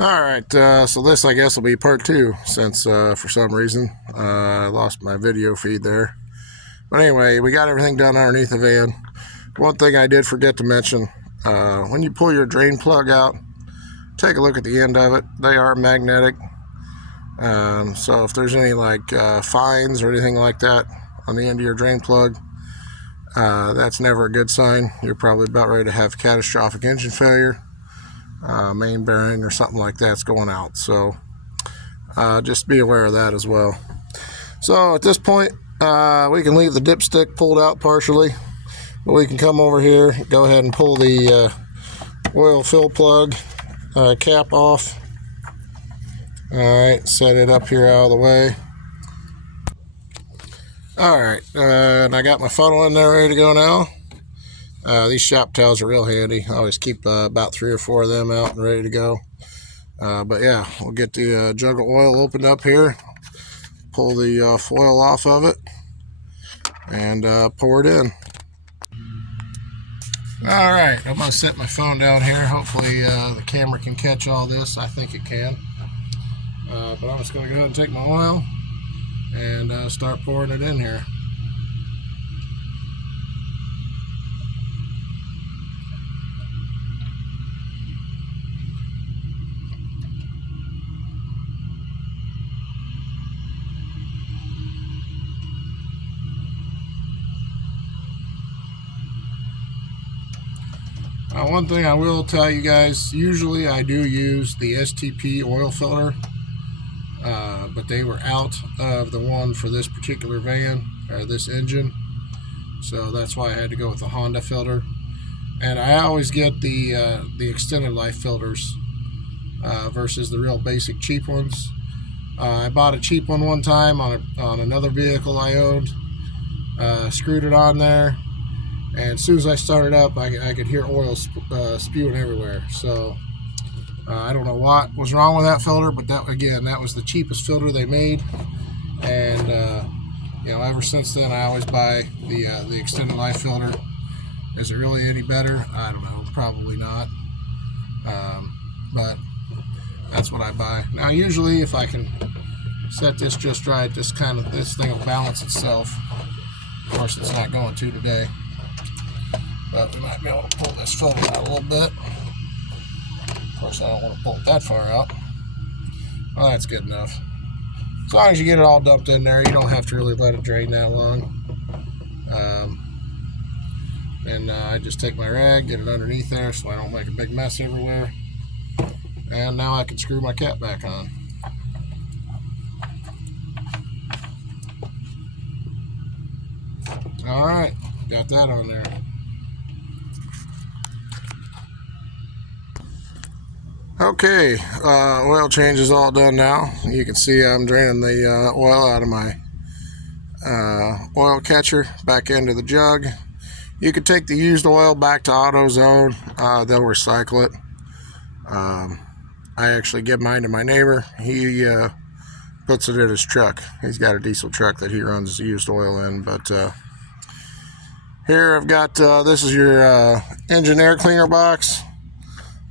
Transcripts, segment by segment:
Alright, so this I guess will be part 2 since for some reason I lost my video feed there. But anyway, we got everything done underneath the van. One thing I did forget to mention, when you pull your drain plug out, take a look at the end of it. They are magnetic. So if there's any like fines or anything like that on the end of your drain plug, that's never a good sign. You're probably about ready to have catastrophic engine failure. Main bearing or something like that's going out, so just be aware of that as well. So at this point we can leave the dipstick pulled out partially, but we can come over here, go ahead and pull the oil fill plug cap off. Alright, set it up here out of the way. Alright, and I got my funnel in there ready to go now. These shop towels are real handy. I always keep about 3 or 4 of them out and ready to go. But yeah, we'll get the jug of oil opened up here, pull the foil off of it, and pour it in. Alright, I'm going to set my phone down here. Hopefully the camera can catch all this. I think it can. But I'm just going to go ahead and take my oil and start pouring it in here. One thing I will tell you guys, usually I do use the STP oil filter, but they were out of the one for this particular van, or this engine, so that's why I had to go with the Honda filter. And I always get the extended life filters versus the real basic cheap ones. I bought a cheap one time on another vehicle I owned, screwed it on there, and as soon as I started up, I could hear oil spewing everywhere. So I don't know what was wrong with that filter, but that was the cheapest filter they made. And you know, ever since then, I always buy the extended life filter. Is it really any better? I don't know, probably not. But that's what I buy. Now, usually, if I can set this just right, this thing will balance itself. Of course, it's not going to today. But we might be able to pull this filter out a little bit. Of course, I don't want to pull it that far out. Well, that's good enough. As long as you get it all dumped in there, you don't have to really let it drain that long. And I just take my rag, get it underneath there so I don't make a big mess everywhere. And now I can screw my cap back on. Alright, got that on there. Okay, oil change is all done now. You can see I'm draining the oil out of my oil catcher back into the jug. You could take the used oil back to AutoZone. They'll recycle it. I actually give mine to my neighbor. He puts it in his truck. He's got a diesel truck that he runs used oil in. But here I've got, this is your engine air cleaner box.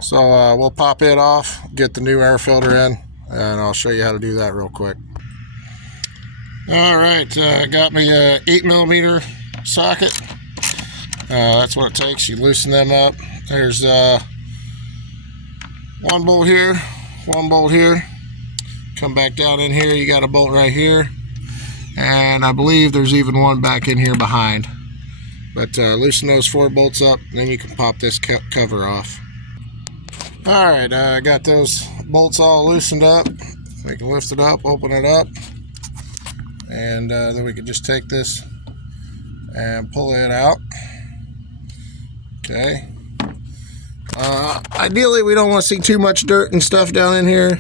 So we'll pop it off, get the new air filter in, and I'll show you how to do that real quick. Alright, got me a 8mm socket. That's what it takes. You loosen them up. There's one bolt here, one bolt here. Come back down in here, you got a bolt right here. And I believe there's even one back in here behind. But loosen those 4 bolts up, and then you can pop this cover off. Alright, I got those bolts all loosened up. We can lift it up, open it up, and then we can just take this and pull it out. Okay. Ideally, we don't want to see too much dirt and stuff down in here.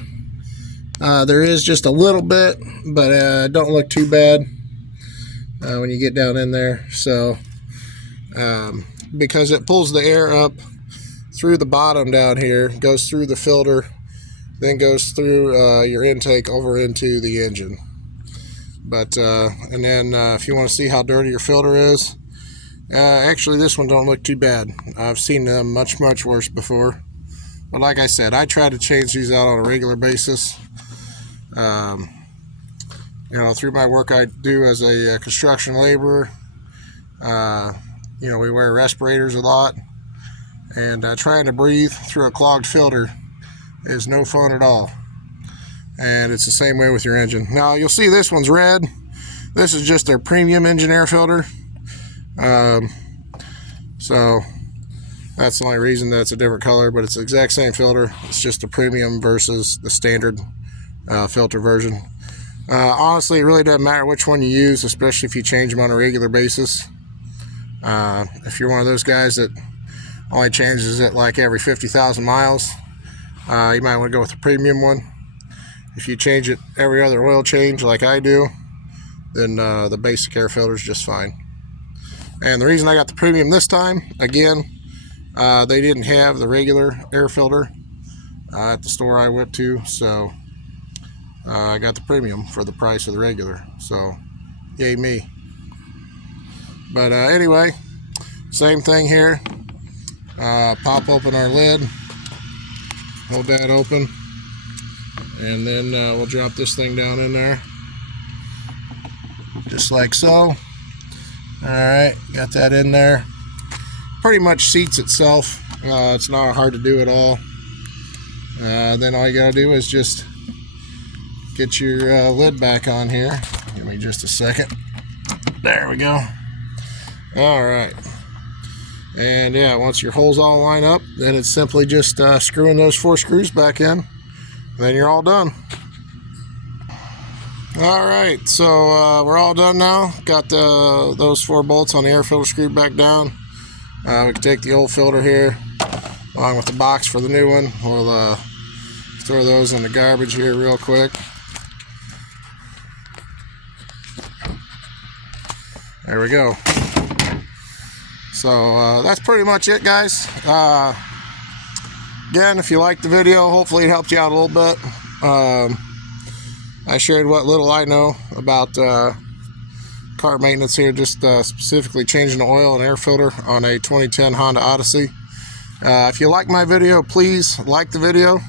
There is just a little bit, but don't look too bad when you get down in there. So, because it pulls the air up through the bottom down here, goes through the filter, then goes through your intake over into the engine. But and then if you want to see how dirty your filter is, actually this one don't look too bad. I've seen them much worse before. But like I said, I try to change these out on a regular basis. You know, through my work I do as a construction laborer, you know, we wear respirators a lot, and trying to breathe through a clogged filter is no fun at all. And it's the same way with your engine. Now you'll see this one's red. This is just their premium engine air filter. So that's the only reason that it's a different color, but it's the exact same filter. It's just the premium versus the standard filter version. Honestly, it really doesn't matter which one you use, especially if you change them on a regular basis. If you're one of those guys that only changes it like every 50,000 miles, you might want to go with the premium one. If you change it every other oil change like I do, then the basic air filter is just fine. And the reason I got the premium this time, again, they didn't have the regular air filter at the store I went to, so I got the premium for the price of the regular. So yay me. But anyway, same thing here. Pop open our lid, hold that open, and then we'll drop this thing down in there just like so. Alright, got that in there. Pretty much seats itself. It's not hard to do at all. Then all you gotta do is just get your lid back on here. Give me just a second. There we go. Alright. And yeah, once your holes all line up, then it's simply just screwing those 4 screws back in. Then you're all done. Alright, so we're all done now. Got those 4 bolts on the air filter screwed back down. We can take the old filter here along with the box for the new one. We'll throw those in the garbage here real quick. There we go. So that's pretty much it, guys. Again, if you liked the video, hopefully it helped you out a little bit. I shared what little I know about car maintenance here, just specifically changing the oil and air filter on a 2010 Honda Odyssey. If you like my video, please like the video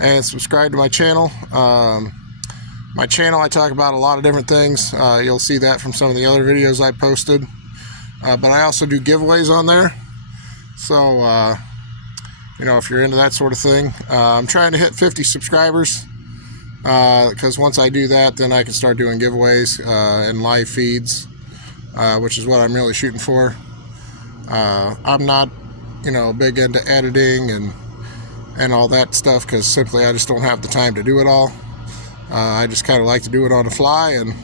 and subscribe to my channel. My channel, I talk about a lot of different things. You'll see that from some of the other videos I posted. But I also do giveaways on there. So, you know, if you're into that sort of thing. I'm trying to hit 50 subscribers. Because once I do that, then I can start doing giveaways and live feeds, which is what I'm really shooting for. I'm not, you know, big into editing and all that stuff, because simply I just don't have the time to do it all. I just kind of like to do it on the fly, and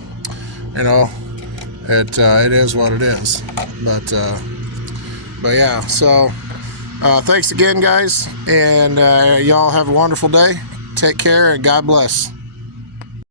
you know, it is what it is. But yeah, so thanks again, guys, and y'all have a wonderful day. Take care and God bless.